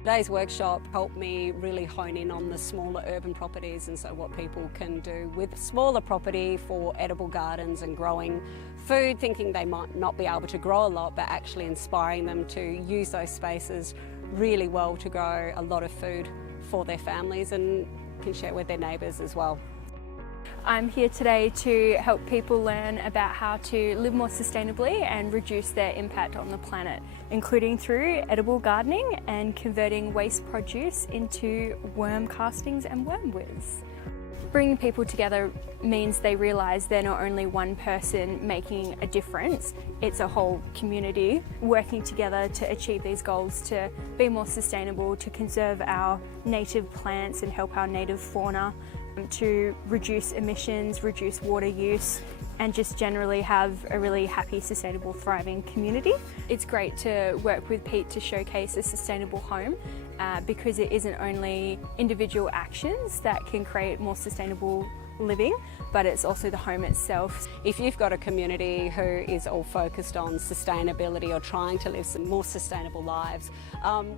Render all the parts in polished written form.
Today's workshop helped me really hone in on the smaller urban properties, and so what people can do with smaller property for edible gardens and growing food, thinking they might not be able to grow a lot, but actually inspiring them to use those spaces really well to grow a lot of food for their families and can share with their neighbours as well. I'm here today to help people learn about how to live more sustainably and reduce their impact on the planet, including through edible gardening and converting waste produce into worm castings and worm withs. Bringing people together means they realise they're not only one person making a difference, it's a whole community working together to achieve these goals, to be more sustainable, to conserve our native plants and help our native fauna, to reduce emissions, reduce water use, and just generally have a really happy, sustainable, thriving community. It's great to work with Pete to showcase a sustainable home because it isn't only individual actions that can create more sustainable living, but it's also the home itself. If you've got a community who is all focused on sustainability or trying to live some more sustainable lives,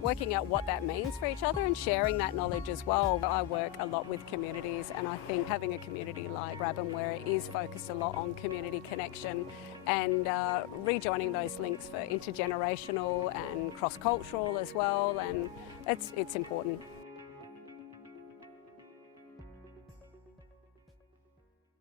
working out what that means for each other and sharing that knowledge as well. I work a lot with communities, and I think having a community like Brabham, where it is focused a lot on community connection and rejoining those links for intergenerational and cross-cultural as well, and it's important.